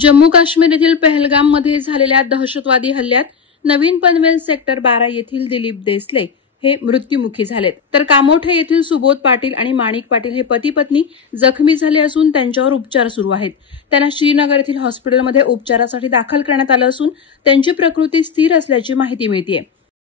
जम्मू काश्मीर येथील पहलगाममध्ये झालेल्या दहशतवादी हल्ल्यात नवीन पनवेल सेक्टर 12 येथील दिलीप देसले हे मृत्युमुखी झालेत, तर कामोठे येथील सुबोध पाटील आणि माणिक पाटील हे पती पत्नी जखमी झाले असून त्यांच्यावर उपचार सुरू आहेत। त्यांना श्रीनगर येथील हॉस्पिटलमध्ये उपचारासाठी दाखल करण्यात आलं असून त्यांची प्रकृती स्थिर असल्याची माहिती मिळतेय।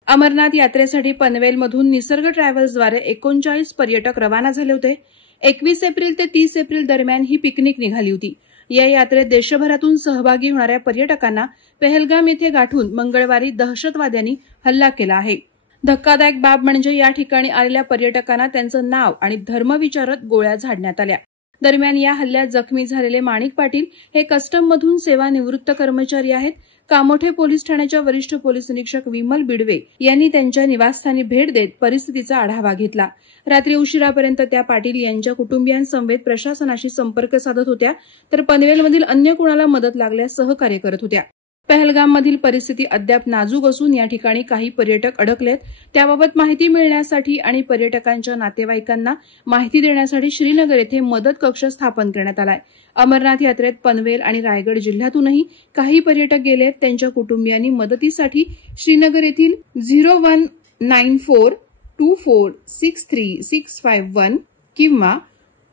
अमरनाथ यात्रेसाठी पनवेलमधून निसर्ग ट्रॅव्हल्सद्वारे 39 पर्यटक रवाना झाले होते। 21 एप्रिल ते 30 एप्रिल दरम्यान ही पिकनिक निघाली होती। या यात्रेत देशभरातून सहभागी होणाऱ्या पर्यटकांना पहलगाम येथे गाठून मंगळवारी दहशतवाद्यांनी हल्ला केला आहे। धक्कादायक बाब म्हणजे या ठिकाणी आलेल्या पर्यटकांना त्यांचं नाव आणि धर्म विचारत गोळ्या झाडण्यात आल्या। दरम्यान या हल्ल्यात जखमी झालेले माणिक पाटील हे कस्टममधून सेवानिवृत्त कर्मचारी आहेत। कामोठे पोलीस ठाण्याच्या वरिष्ठ पोलीस निरीक्षक विमल बिडवे यांनी त्यांच्या निवासस्थानी भेट देत परिस्थितीचा आढावा घेतला। रात्री उशिरापर्यंत त्या पाटील यांच्या कुटुंबियांसमवेत प्रशासनाशी संपर्क साधत होत्या, तर पनवेलमधील अन्य कुणाला मदत लागल्यास सहकार्य करत होत्या। पहलगाममधील परिस्थिती अद्याप नाजूक असून या ठिकाणी काही पर्यटक अडकलेत। त्याबाबत माहिती मिळण्यासाठी आणि पर्यटकांच्या नातेवाईकांना माहिती देण्यासाठी श्रीनगर येथे मदत कक्ष स्थापन करण्यात आलाय। अमरनाथ यात्रेत पनवेल आणि रायगड जिल्ह्यातूनही काही पर्यटक गेलेत। त्यांच्या कुटुंबियांनी मदतीसाठी श्रीनगर येथील 019424636551 किंवा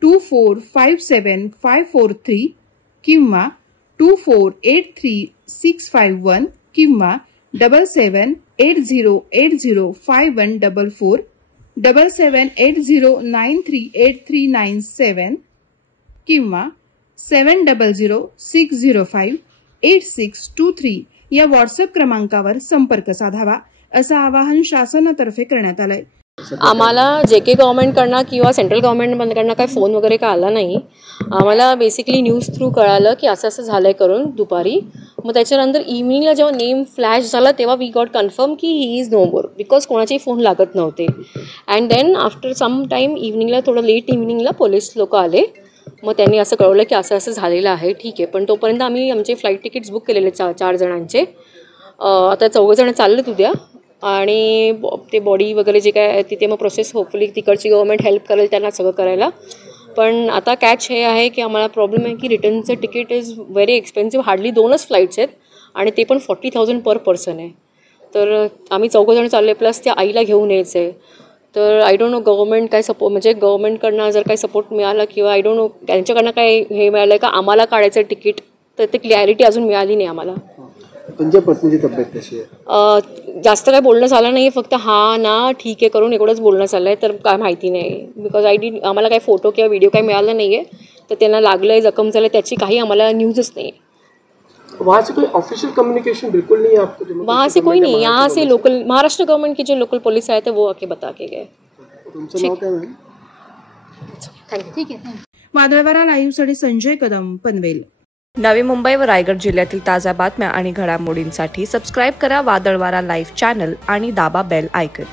2457543 किंवा 2483651 किंवा 7780805144 7780938397 किंवा 7006058623 या व्हॉट्सअप क्रमांकावर संपर्क साधावा, असं आवाहन शासनातर्फे करण्यात आलंय। आम्हाला जेके गव्हर्नमेंटकडनं किंवा सेंट्रल गव्हर्नमेंटकडनं काही फोन वगैरे काय आला नाही। आम्हाला बेसिकली न्यूज थ्रू कळालं की असं असं झालंय करून दुपारी। मग त्याच्यानंतर इव्हनिंगला जेव्हा नेम फ्लॅश झाला तेव्हा वी गॉट कन्फर्म की ही इज नो मोर, बिकॉज कोणाचेही फोन लागत नव्हते। And then after some time इव्हनिंगला, थोडं लेट इव्हनिंगला पोलीस लोक आले। मग त्यांनी असं कळवलं की असं असं झालेलं आहे, ठीक आहे। पण तोपर्यंत आम्ही आमचे फ्लाईट तिकीट्स बुक केलेले 4 जणांचे। आता 4 जण चाललेत उद्या, आणि ते बॉडी वगैरे जे काय तिथे मग प्रोसेस होपफुली तिकडची गव्हर्नमेंट हेल्प करेल त्यांना सगळं करायला। पण आता कॅच हे आहे की आम्हाला प्रॉब्लेम आहे की रिटर्नचं ticket is very expensive. Hardly 2च फ्लाईट्स आहेत आणि ते पण 40,000 पर पर्सन आहे। तर आम्ही 4 जण चालले, प्लस त्या आईला घेऊन यायचं आहे। तर आय डोंट नो गव्हर्नमेंट काय सपोर्ट, म्हणजे गव्हर्नमेंटकडनं जर काही सपोर्ट मिळाला किंवा आय डोंट नो त्यांच्याकडनं काय हे मिळालं का आम्हाला काढायचं तिकीट, तर ते क्लॅरिटी अजून मिळाली नाही आम्हाला। तुमच्या पत्नीची तब्येत कशी आहे? जास्त काय बोलणं झालं नाही, फक्त हा ना ठीक आहे करून एवढंच बोलणं झालं आहे। तर काय माहिती नाही, बिकॉज आम्हाला काही फोटो किंवा व्हिडिओ काही मिळाला नाही आहे। तर त्यांना लागलंय, जखम झालं, त्याची काही आम्हाला न्यूजच नहीं है। वहाँ से कोई ऑफिशियल कम्युनिकेशन बिल्कुल नहीं है आपको? वहाँ से कोई नहीं, यहाँ से लोकल महाराष्ट्र गवर्नमेंट के जो लोकल पुलिस आए थे वो आके बता के गए। तुमचं नाव काय मॅम? थँक्यू। ठीक आहे। वादळवारा लाईव्हसाठी संजय कदम, पनवेल। नवी मुंबई व रायगड जिल्ह्यातील ताज्या बातम्या आणि घडामोडींसाठी सबस्क्राईब करा वादळवारा लाईव्ह चॅनल आणि दाबा बेल आयकॉन।